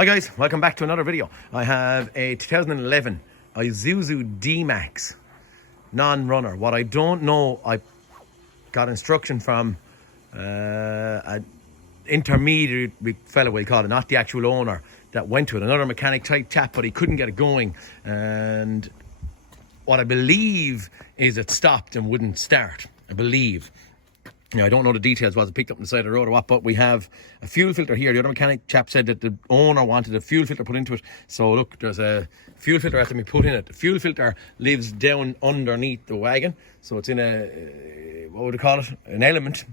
Hi guys, welcome back to another video. I have a 2011 Izuzu Dmax non-runner. What I don't know, I got instruction from an intermediate fellow, we'll call it, not the actual owner, that went to it. Another mechanic type chap, but he couldn't get it going. And what I believe is it stopped and wouldn't start, I believe. Now, I don't know the details, was it picked up on the side of the road or what, but we have a fuel filter here. The other mechanic chap said that the owner wanted a fuel filter put into it. So look, there's a fuel filter that to be put in it. The fuel filter lives down underneath the wagon. So it's in a, what would you call it? An element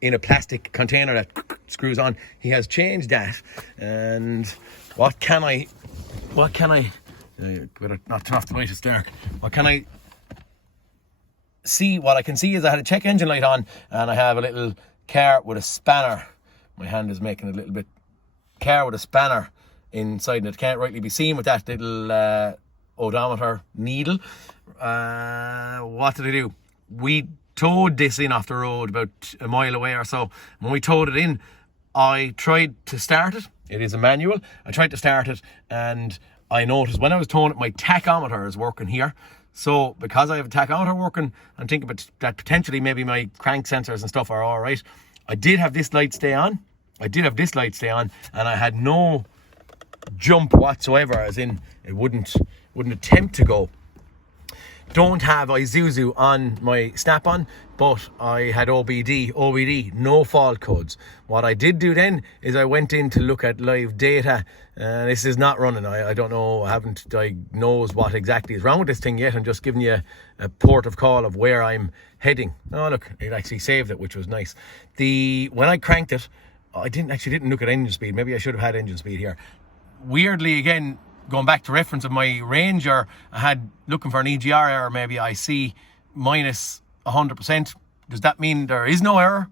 in a plastic container that screws on. He has changed that. And what can I, not turn off the light, it's dark. What I can see is I had a check engine light on, and I have a little car with a spanner. My hand is making a little bit. Car with a spanner inside, and it can't rightly be seen with that little odometer needle. What did I do? We towed this in off the road about a mile away or so. When we towed it in, I tried to start it. It is a manual. I tried to start it, and I noticed when I was towing it, my tachometer is working here. So because I have a tachometer working, I'm thinking that potentially maybe my crank sensors and stuff are all right. I did have this light stay on. And I had no jump whatsoever, as in it wouldn't attempt to go. Don't have Izuzu on my snap-on, but I had OBD, no fault codes. What I did do then is I went in to look at live data. This is not running. I don't know, I haven't diagnosed what exactly is wrong with this thing yet. I'm just giving you a port of call of where I'm heading. Oh look, it actually saved it, which was nice. When I cranked it, I didn't look at engine speed. Maybe I should have had engine speed here. Weirdly, again, going back to reference of my Ranger, I had looking for an EGR error. Maybe I see minus 100%. Does that mean there is no error?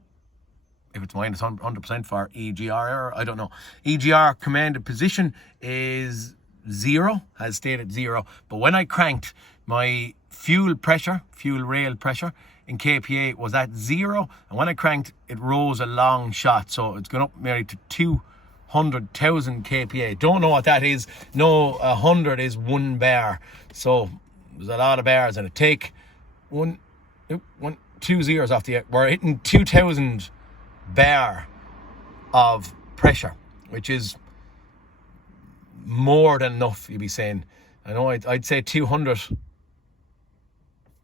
If it's minus 100% for EGR error, I don't know. EGR commanded position is 0, has stayed at 0. But when I cranked, my fuel rail pressure in kPa was at 0. And when I cranked, it rose a long shot. So it's gone up nearly to 200,000 kPa. Don't know what that is. No, 100 is 1 bar. So there's a lot of bars, and it take two zeros off the. We're hitting 2,000 bar of pressure, which is more than enough. You'd be saying. I know I'd say 200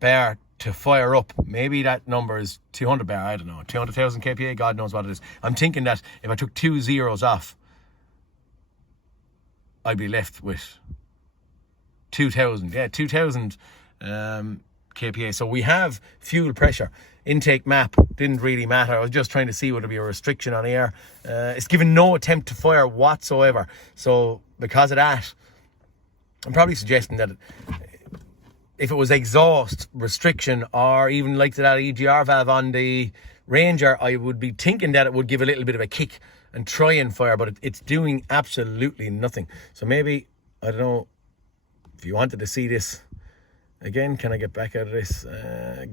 bar to fire up. Maybe that number is 200 bar. I don't know. 200,000 kPa. God knows what it is. I'm thinking that if I took 2 zeros off, I'd be left with 2,000. Yeah, 2,000 kPa. So we have fuel pressure. Intake map didn't really matter. I was just trying to see would there be a restriction on air. It's given no attempt to fire whatsoever. So because of that, I'm probably suggesting that if it was exhaust restriction, or even like that EGR valve on the Ranger, I would be thinking that it would give a little bit of a kick and try and fire, but it's doing absolutely nothing. So maybe, I don't know, if you wanted to see this again, can I get back out of this?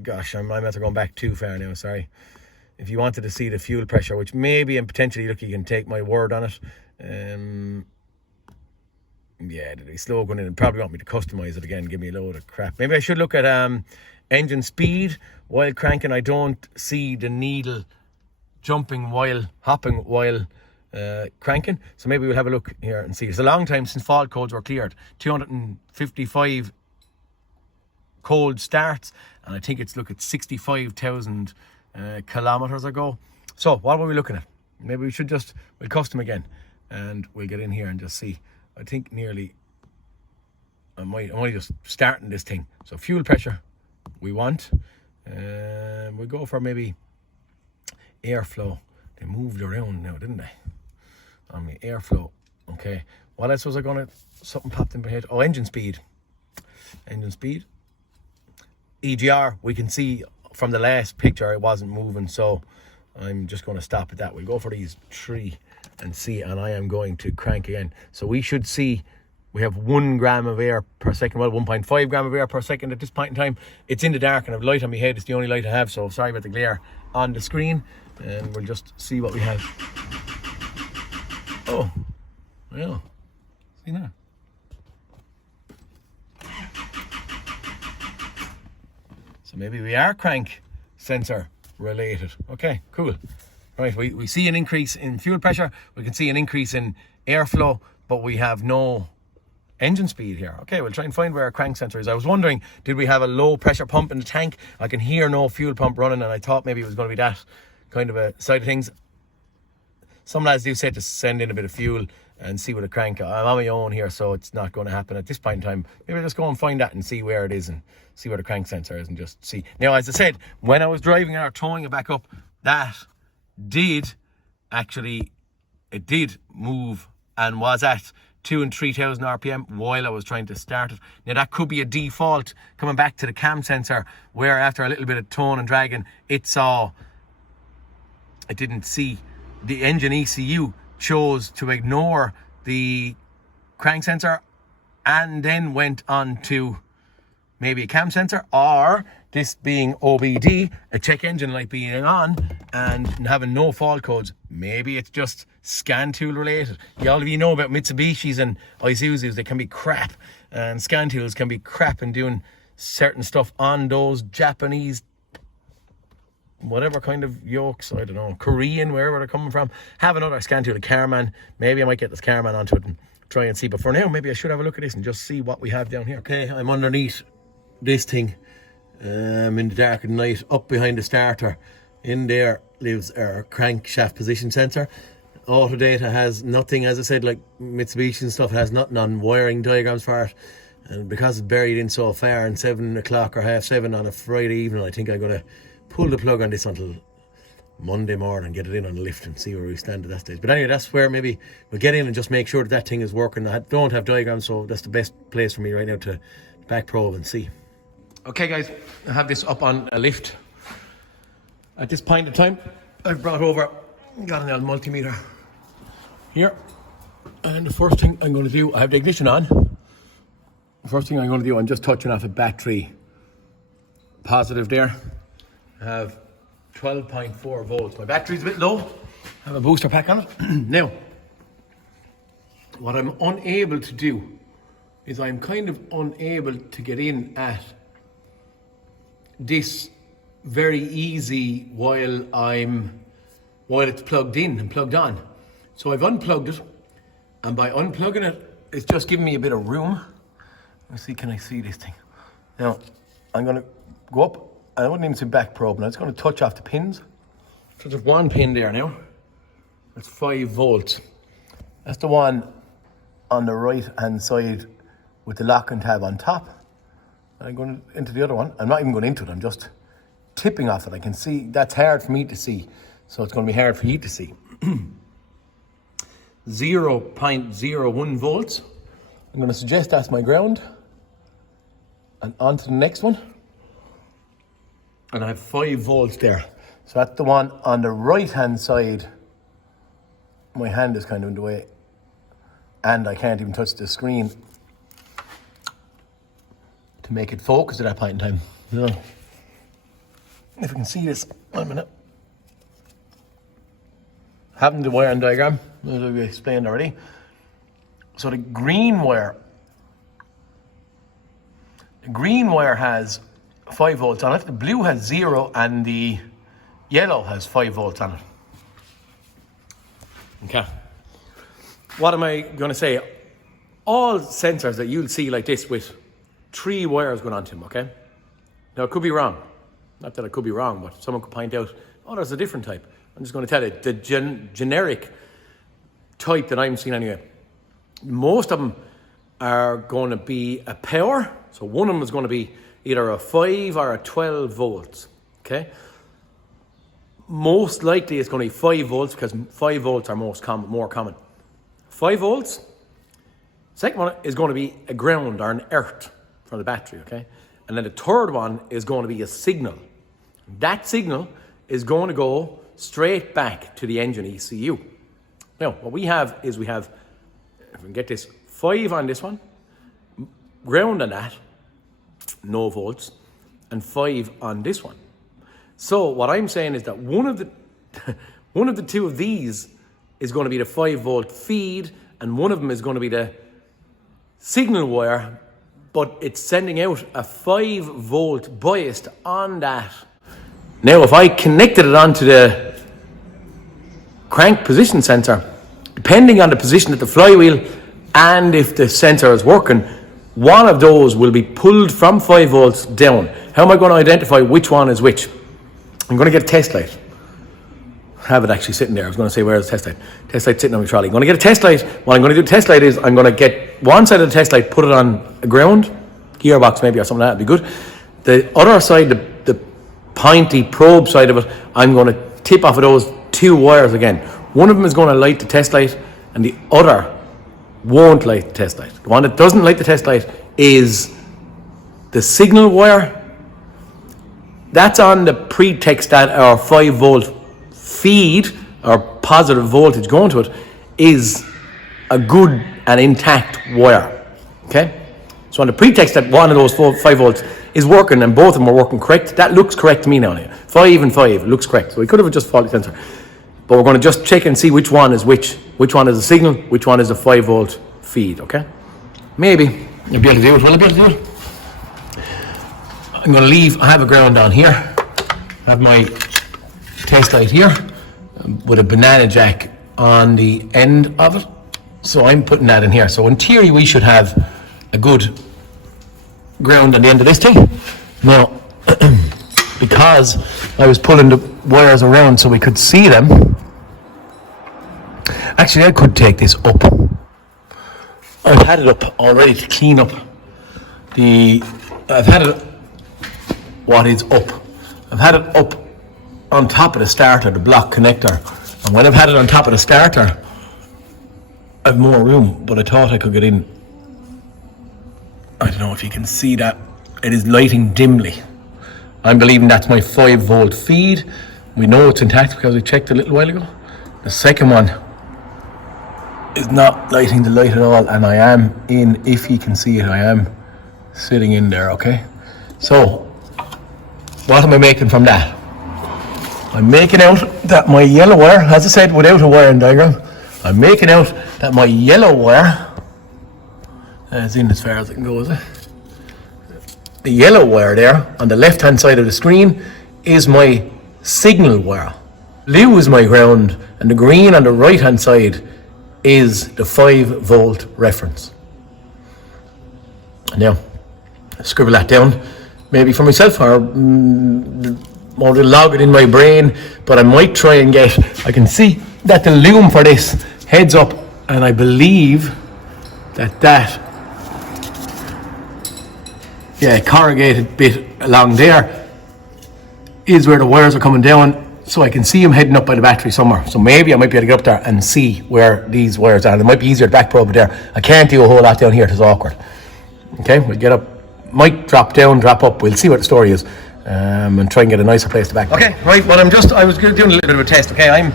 Gosh, I'm after going back too far now, sorry. If you wanted to see the fuel pressure, which maybe and potentially, look, you can take my word on it. Yeah, it'll be slow going in, and probably want me to customize it again, give me a load of crap. Maybe I should look at engine speed while cranking. I don't see the needle hopping while cranking. So maybe we'll have a look here and see. It's a long time since fault codes were cleared. 255 cold starts, and I think it's look at 65,000 kilometers ago. So what were we looking at? Maybe we'll custom again, and we'll get in here and just see. I think nearly I'm only just starting this thing. So fuel pressure we want. We'll go for maybe airflow. They moved around now, didn't they? On the airflow. Okay. What else was I gonna? Something popped in my head. Oh, engine speed. EGR, we can see from the last picture it wasn't moving, so I'm just going to stop at that. We'll go for these 3 and see, and I am going to crank again. So we should see we have 1 gram of air per second, well, 1.5 gram of air per second at this point in time. It's in the dark and I have light on my head. It's the only light I have, so sorry about the glare on the screen, and we'll just see what we have. Oh, well, See now. So maybe we are crank sensor related. Okay, cool. Right, we see an increase in fuel pressure. We can see an increase in airflow, but we have no engine speed here. Okay, we'll try and find where our crank sensor is. I was wondering, did we have a low pressure pump in the tank? I can hear no fuel pump running, and I thought maybe it was going to be that kind of a side of things. Some lads do say to send in a bit of fuel and see what a crank. I'm on my own here, so it's not going to happen at this point in time. Maybe I'll just go and find that and see where it is and see where the crank sensor is and just see. Now, as I said, when I was driving or towing it back up, that did actually, it did move and was at 2,000 and 3,000 RPM while I was trying to start it. Now, that could be a default coming back to the cam sensor, where after a little bit of towing and dragging, it didn't see the engine ECU, chose to ignore the crank sensor and then went on to maybe a cam sensor, or this being OBD, a check engine light being on and having no fault codes. Maybe it's just scan tool related. All of you know about Mitsubishis and Isuzus, they can be crap, and scan tools can be crap in doing certain stuff on those Japanese whatever kind of yokes, I don't know, Korean, wherever they're coming from. Have another scan tool, a Carman. Maybe I might get this Carman onto it and try and see, but for now maybe I should have a look at this and just see what we have down here. Okay, I'm underneath this thing in the dark of the night, up behind the starter. In there lives our crankshaft position sensor. Autodata has nothing, as I said, like Mitsubishi and stuff, has nothing on wiring diagrams for it, and because it's buried in so far, and 7 o'clock or 7:30 on a Friday evening, I think I'm going to pull the plug on this until Monday morning and get it in on the lift and see where we stand at that stage. But anyway, that's where maybe we'll get in and just make sure that thing is working. I don't have diagrams, so that's the best place for me right now to back probe and see. Okay guys, I have this up on a lift. At this point in time, I've got an L multimeter here, and the first thing I'm going to do, I have the ignition on. The first thing I'm going to do, I'm just touching off a battery positive there. I have 12.4 volts. My battery's a bit low. I have a booster pack on it. Now, what I'm unable to do is I'm kind of unable to get in at this very easy while it's plugged in and plugged on. So I've unplugged it, and by unplugging it, it's just giving me a bit of room. Let's see, can I see this thing? Now, I'm gonna go up. I wouldn't even say back probe now. It's going to touch off the pins. So there's one pin there now. That's 5 volts. That's the one on the right hand side with the locking tab on top. And I'm going into the other one. I'm not even going into it. I'm just tipping off it. I can see that's hard for me to see. So it's going to be hard for you to see. 0.01 volts. I'm going to suggest that's my ground. And on to the next one. And I have 5 volts there. So that's the one on the right hand side. My hand is kind of in the way, and I can't even touch the screen to make it focus at that point in time. No. If you can see this, wait a minute. Having the wiring diagram, as we explained already. So the green wire has 5 volts on it, the blue has 0, and the yellow has 5 volts on it. Okay. What am I going to say? All sensors that you'll see like this with 3 wires going onto them, okay? Now, it could be wrong. Not that it could be wrong, but someone could point out, oh, there's a different type. I'm just going to tell you, the generic type that I'm seeing anyway, most of them are going to be a power. So one of them is going to be either a 5 or a 12 volts, okay? Most likely it's going to be 5 volts because 5 volts are more common. 5 volts. Second one is going to be a ground or an earth from the battery, okay? And then the third one is going to be a signal. That signal is going to go straight back to the engine ECU. Now, what we have is if we can get this, 5 on this one, ground on that, no volts, and 5 on this one. So what I'm saying is that one of the two of these is going to be the 5 volt feed, and one of them is going to be the signal wire, but it's sending out a 5-volt bias on that. Now, if I connected it onto the crank position sensor, depending on the position of the flywheel and if the sensor is working, one of those will be pulled from 5 volts down. How am I going to identify which one is which? I'm going to get a test light. Have it actually sitting there. I was going to say, where's the test light? Test light sitting on my trolley. I'm going to get a test light. What I'm going to do with the test light is I'm going to get one side of the test light, put it on a ground, gearbox maybe or something like that would be good. The other side, the pointy probe side of it, I'm going to tip off of those 2 wires again. One of them is going to light the test light and the other won't light the test light. The one that doesn't light the test light is the signal wire. That's on the pretext that our 5-volt feed, or positive voltage going to it, is a good and intact wire. Okay? So on the pretext that one of those 5 volts is working and both of them are working correct, that looks correct to me now. 5 and 5 looks correct. So we could have just faulty sensor. But we're going to just check and see which one is which. Which one is a signal, which one is a 5-volt feed, okay? Maybe you'll be able to do it. Will I be able to do it? I'm going to leave, I have a ground on here. I have my test light here with a banana jack on the end of it. So I'm putting that in here. So in theory, we should have a good ground on the end of this thing. Now, because I was pulling the wires around so we could see them, actually I could take this up. I've had it up already to clean up I've had it what is up. I've had it up on top of the starter, the block connector. And when I've had it on top of the starter, I've more room, but I thought I could get in. I don't know if you can see that. It is lighting dimly. I'm believing that's my 5-volt feed. We know it's intact because we checked a little while ago. The second one is not lighting the light at all, and I am in, if you can see it, I am sitting in there, okay? So, what am I making from that? I'm making out that my yellow wire, as I said, without a wiring diagram, I'm making out that my yellow wire, is in as far as I can go, is it? The yellow wire there on the left hand side of the screen is my signal wire. Blue is my ground, and the green on the right hand side is the 5-volt reference. Now, scribble that down, maybe for myself, or log it in my brain, but I might try and I can see that the loom for this heads up, and I believe that corrugated bit along there is where the wires are coming down, so I can see them heading up by the battery somewhere. So maybe I might be able to get up there and see where these wires are. It might be easier to back probe it there. I can't do a whole lot down here, it's awkward. Okay, we'll get up, might drop down, drop up, we'll see what the story is, and try and get a nicer place to back. Okay, right, well I was doing a little bit of a test, okay? I'm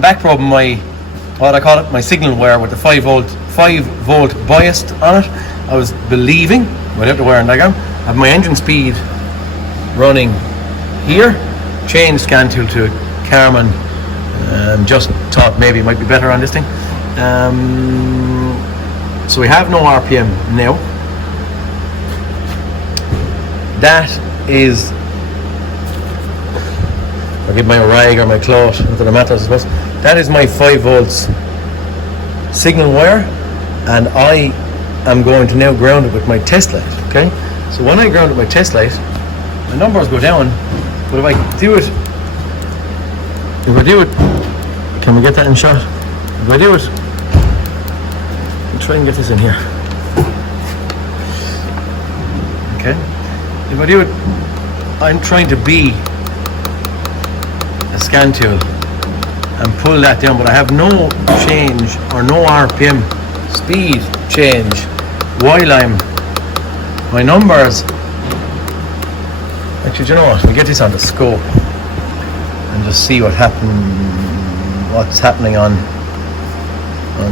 back probing my, what I call it, my signal wire with the 5-volt biased on it. I was believing, without the wiring diagram, I have my engine speed running here, changed scan tool to Carmen, just thought maybe it might be better on this thing. So we have no RPM now. That is, I'll give my rag or my cloth, whatever matters, I suppose. That is my 5 volts signal wire, and I am going to now ground it with my test light, okay? So when I ground it with my test light, the numbers go down, but if I do it, can we get that in shot? If I do it, I'll try and get this in here. Okay? If I do it, I'm trying to be a scan tool and pull that down, but I have no change or no RPM speed change while my numbers. Actually, do you know what? We'll get this on the scope and just see what's happening on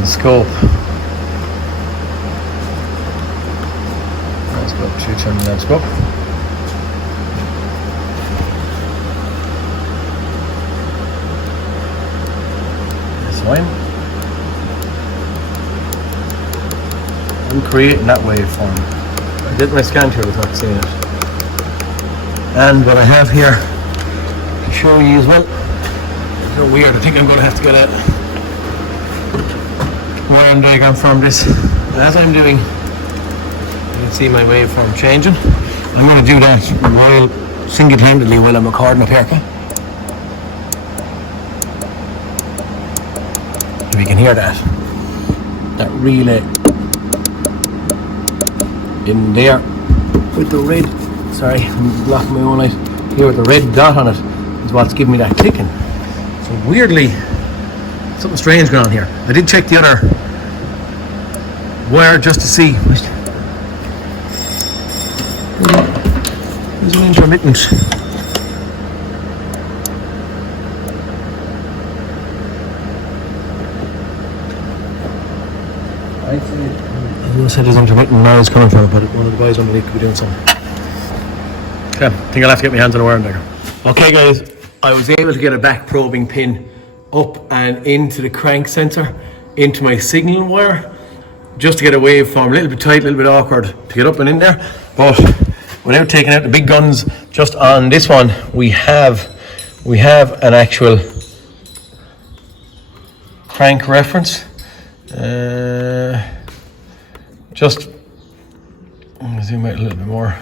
scope. Let's go 210 on scope. That's fine. I'm creating that waveform. I did my scan tool, it's not seeing it. And what I have here to show you as well. It's so weird, I think I'm going to have to get a wiring diagram from this. As I'm doing, you can see my waveform changing. I'm going to do that while single-handedly while I'm recording up here, okay? If you can hear that relay in there with the red, sorry, I'm blocking my own light, here with the red dot on it is what's giving me that clicking. So weirdly, something strange going on here. I did check the other wire just to see. There's an intermittent. I said there's intermittent noise coming from it, but one of the guys underneath could be doing something. Okay, I think I'll have to get my hands on the wiring diagram. Okay guys, I was able to get a back probing pin up and into the crank sensor, into my signal wire, just to get a waveform, a little bit tight, a little bit awkward to get up and in there, but without taking out the big guns, just on this one, we have an actual crank reference. Just zoom out a little bit more,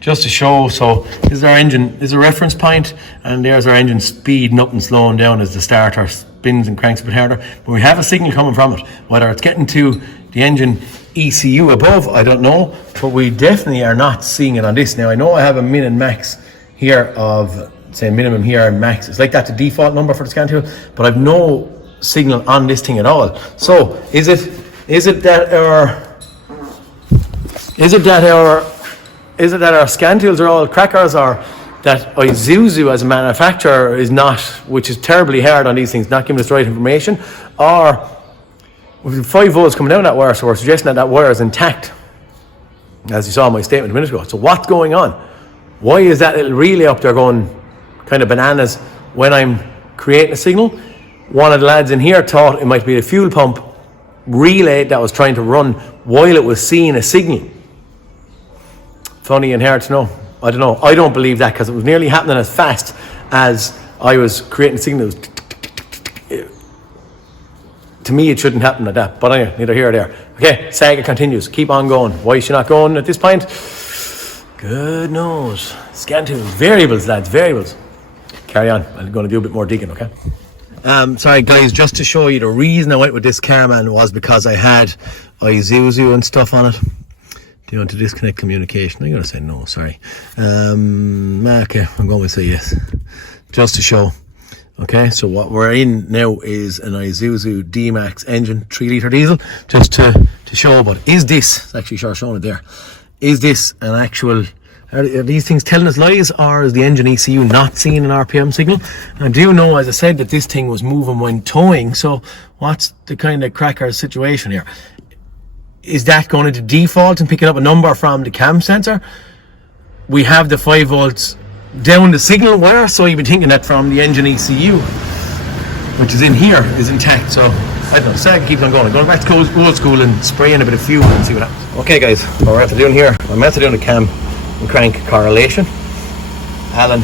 just to show. So this is our engine, this is a reference point, and there's our engine speeding up and slowing down as the starter spins and cranks a bit harder. But we have a signal coming from it. Whether it's getting to the engine ECU above, I don't know, but we definitely are not seeing it on this. Now I know I have a min and max here of, say, minimum here and max. It's like that's the default number for the scan tool, but I've no signal on this thing at all. So is it that our scan tools are all crackers, or that Izuzu as a manufacturer is not, which is terribly hard on these things, not giving us the right information, or with 5 volts coming down that wire, so we're suggesting that wire is intact, as you saw in my statement a minute ago. So what's going on? Why is that little relay up there going kind of bananas when I'm creating a signal? One of the lads in here thought it might be the fuel pump relay that was trying to run while it was seeing a signal. Funny and hard to know. I don't know. I don't believe that, because it was nearly happening as fast as I was creating signals. To me, it shouldn't happen like that. But anyway, neither here or there. Okay, saga continues. Keep on going. Why is she not going at this point? Good knows. Scan tools. Variables, lads. Variables. Carry on. I'm going to do a bit more digging, okay? Sorry guys, just to show you the reason I went with this Carman was because I had Izuzu and stuff on it. Do you want to disconnect communication? I'm going to say no, sorry. Okay, I'm going to say yes. Just to show. Okay, so what we're in now is an Izuzu Dmax engine, 3 litre diesel, just to show. But is this, it's actually sure showing it there, is this an actual, are these things telling us lies, or is the engine ECU not seeing an RPM signal? I do know, as I said, that this thing was moving when towing, so what's the kind of cracker situation here? Is that going to default and picking up a number from the cam sensor? We have the 5 volts down the signal wire, so you've been thinking that from the engine ECU, which is in here, is intact. So I don't know, so I can keep on going. I'm going back to old school and spray in a bit of fuel and see what happens. Okay guys, what we're after doing here, I'm after doing a cam and crank correlation. Alan,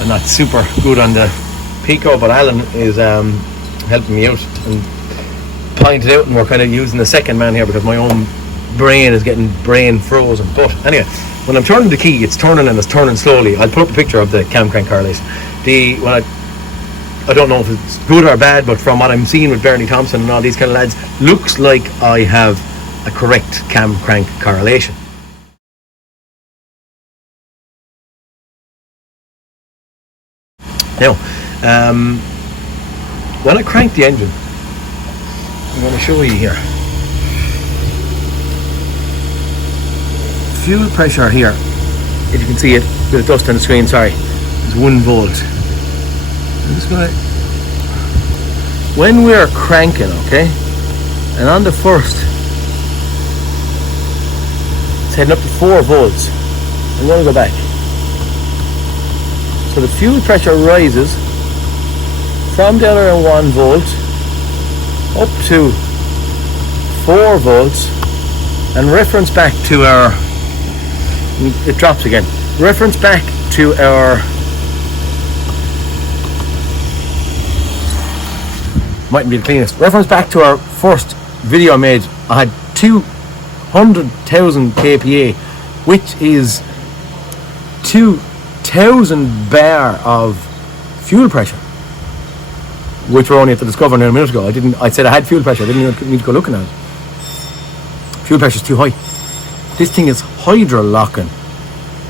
I'm not super good on the Pico, but Alan is helping me out and pointed out, and we're kind of using the second man here because my own brain is getting brain frozen. But anyway, when I'm turning the key, it's turning and it's turning slowly. I'll put up a picture of the cam crank correlation. I don't know if it's good or bad, but from what I'm seeing with Bernie Thompson and all these kind of lads, looks like I have a correct cam crank correlation. Now, when I crank the engine, I'm going to show you here. Fuel pressure here, if you can see it, there's dust on the screen, sorry, is 1 volt. I'm just going to, when we're cranking, okay, and on the first, it's heading up to 4 volts. I'm going to go back. So the fuel pressure rises from down around 1 volt up to 4 volts, and reference back to our, it drops again, reference back to our, mightn't be the cleanest, reference back to our first video I made. I had 200,000 kPa, which is 2,000 bar of fuel pressure, which we're only at the discovering a minute ago. I said I had fuel pressure, I didn't even need to go looking at it. Fuel pressure is too high. This thing is hydro locking,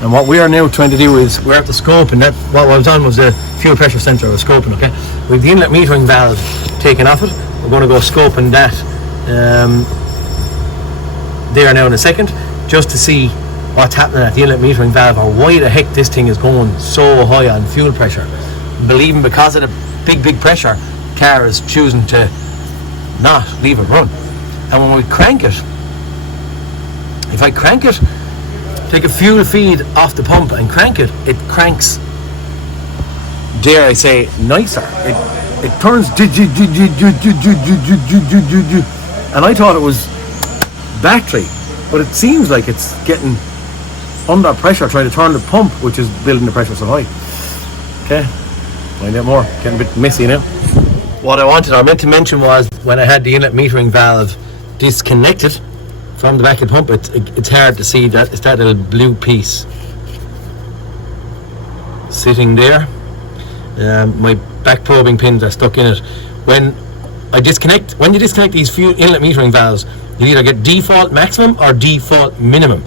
and what we are now trying to do is, we're at the scope, and that what I was on was the fuel pressure sensor I was scoping. Okay, with the inlet metering valve taken off it, we're going to go scoping that there now in a second, just to see what's happening at the inlet metering valve, or why the heck this thing is going so high on fuel pressure. Believing because of the big pressure, car is choosing to not leave it run. And when we crank it, if I crank it, take a fuel feed off the pump and crank it, it cranks, dare I say, nicer. It turns, and I thought it was battery, but it seems like it's getting under pressure trying to turn the pump, which is building the pressure so high. Okay, find out more. Getting a bit messy now. What I meant to mention was, when I had the inlet metering valve disconnected from the back of the pump, it's hard to see that it's that little blue piece sitting there. My back probing pins are stuck in it. When you disconnect these few inlet metering valves, you either get default maximum or default minimum.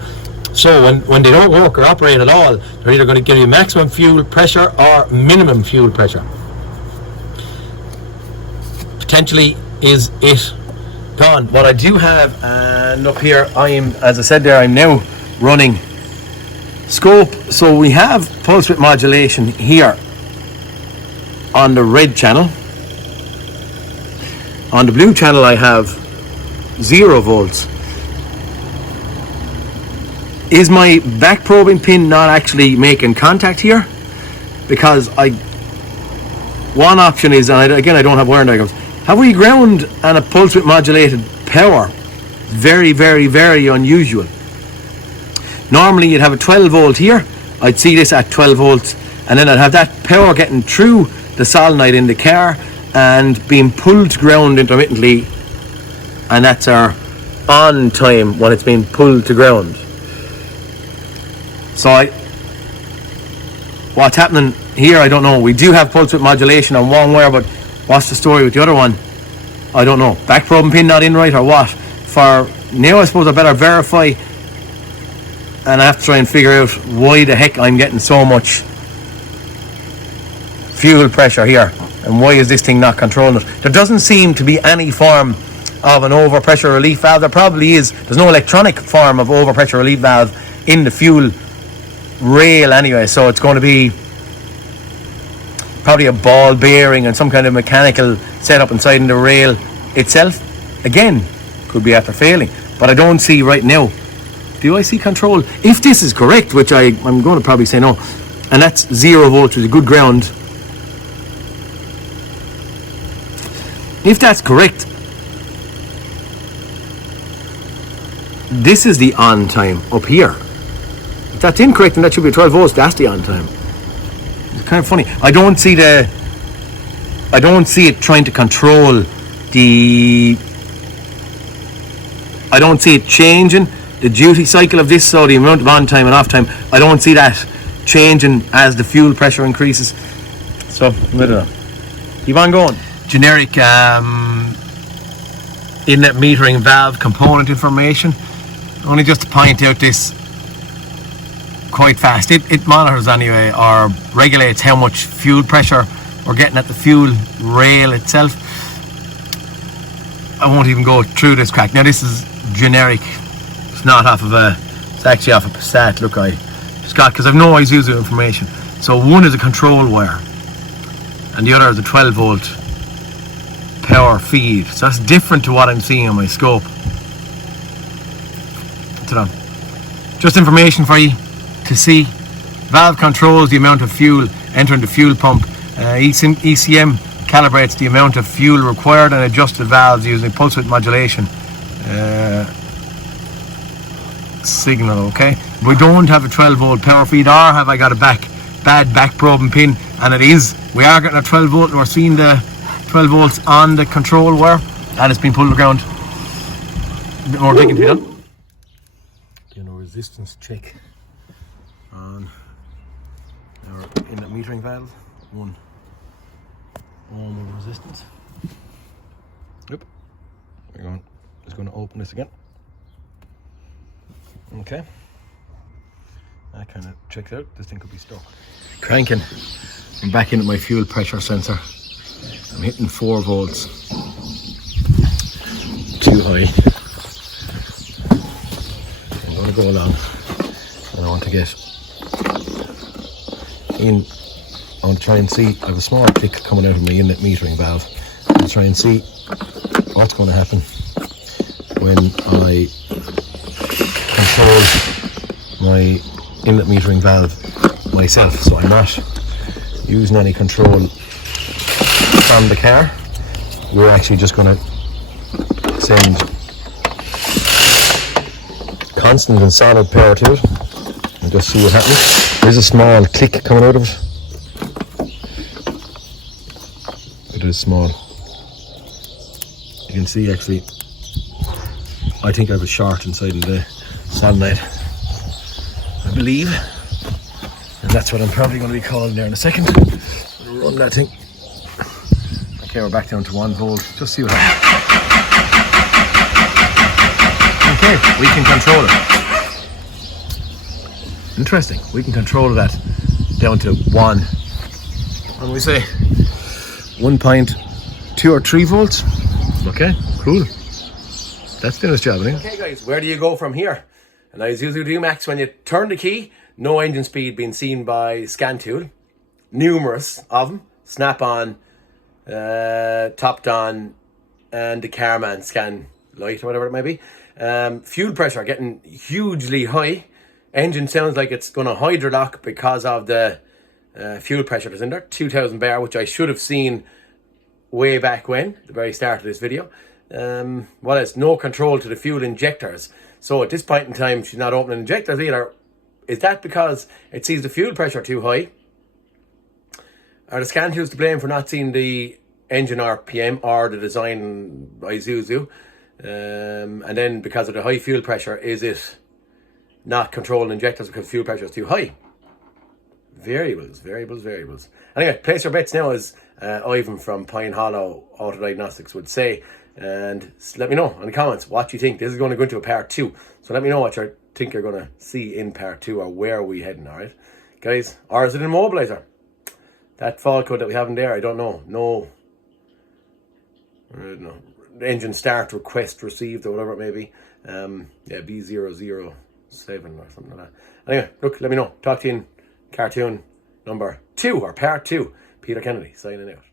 So when they don't work or operate at all, they're either going to give you maximum fuel pressure or minimum fuel pressure. Potentially is it gone. What I do have, and up here, as I said there, I'm now running scope. So we have pulse width modulation here on the red channel. On the blue channel I have 0 volts. Is my back probing pin not actually making contact here? Because one option is, and again I don't have wiring diagrams, have we ground and a pulse width modulated power? Very, very, very unusual. Normally you'd have a 12 volt here, I'd see this at 12 volts, and then I'd have that power getting through the solenoid in the car and being pulled to ground intermittently, and that's our on time when it's being pulled to ground. So what's happening here, I don't know. We do have pulse width modulation on one wire, but what's the story with the other one? I don't know. Back probing pin not in right or what? For now, I suppose I better verify, and I have to try and figure out why the heck I'm getting so much fuel pressure here, and why is this thing not controlling it. There doesn't seem to be any form of an overpressure relief valve. There probably is. There's no electronic form of overpressure relief valve in the fuel rail anyway, so it's going to be probably a ball bearing and some kind of mechanical setup inside in the rail itself. Again, could be after failing, but I don't see right now. Do I see control? If this is correct, which I'm going to probably say no, and that's 0 volts with a good ground. If that's correct, this is the on time up here. If that's incorrect, and that should be 12 volts, that's the on time. It's kind of funny. I don't see it trying to control I don't see it changing the duty cycle of this, so the amount of on time and off time, I don't see that changing as the fuel pressure increases. So, I don't know. Keep on going. Generic inlet metering valve component information. Only just to point out this quite fast. It monitors anyway, or regulates how much fuel pressure we're getting at the fuel rail itself. I won't even go through this crack. Now this is generic. It's not off of it's actually off a Passat. Look, I just got, because I've no Izuzu information. So one is a control wire and the other is a 12 volt power feed. So that's different to what I'm seeing on my scope. Just information for you to see. Valve controls the amount of fuel entering the fuel pump. ECM calibrates the amount of fuel required and adjusts the valves using pulse width modulation. signal, okay? We don't have a 12 volt power feed, or have I got a bad back probing pin, and we are getting a 12 volt, and we're seeing the 12 volts on the control wire, and it's been pulled around. A bit more digging to be done. Doing a resistance check on our inlet metering valve. 1 ohm of resistance. Yep. We're going. Just going to open this again. Okay. That kind of checks out. This thing could be stuck. Cranking. I'm back into my fuel pressure sensor. I'm hitting 4 volts. Too high. I'm going to go along, and I want to get in. I want to try and see. I have a small click coming out of my inlet metering valve. I'll try and see what's going to happen when I control my inlet metering valve myself. So I'm not using any control from the car. We're actually just going to send constant and solid power to it and just see what happens. There's a small click coming out of it. It is small. You can see actually, I think I have a short inside of the solenoid, I believe, and that's what I'm probably going to be calling there in a second. Run that thing. Okay, we're back down to 1 volt. Just see what happens. Okay, we can control it. Interesting. We can control that down to 1. What do we say? 1.2 or 3 volts. Okay, cool. That's doing its job, I think. Okay guys, where do you go from here? And Izuzu Dmax, when you turn the key, no engine speed being seen by scan tool. Numerous of them. Snap-on, topped on, and the Carman scan light or whatever it may be. Fuel pressure getting hugely high. Engine sounds like it's going to hydrolock because of the fuel pressure that's in there. 2000 bar, which I should have seen way back when, the very start of this video. What else? No control to the fuel injectors. So at this point in time, she's not opening injectors either. Is that because it sees the fuel pressure too high? Are the scan tools to blame for not seeing the engine RPM or the design Izuzu? And then because of the high fuel pressure, is it not controlling injectors because fuel pressure is too high? Variables. Anyway, place your bets now, as Ivan from Pine Hollow Auto Diagnostics would say. And let me know in the comments what you think. This is going to go into a part 2. So let me know what you think you're going to see in part 2, or where are we heading, alright? Guys, or is it an immobilizer? That fault code that we have in there, I don't know. No. I don't know. Engine start request received or whatever it may be. Yeah, B007 or something like that. Anyway, look, let me know. Talk to you in cartoon number 2 or part 2. Peter Kennedy signing out.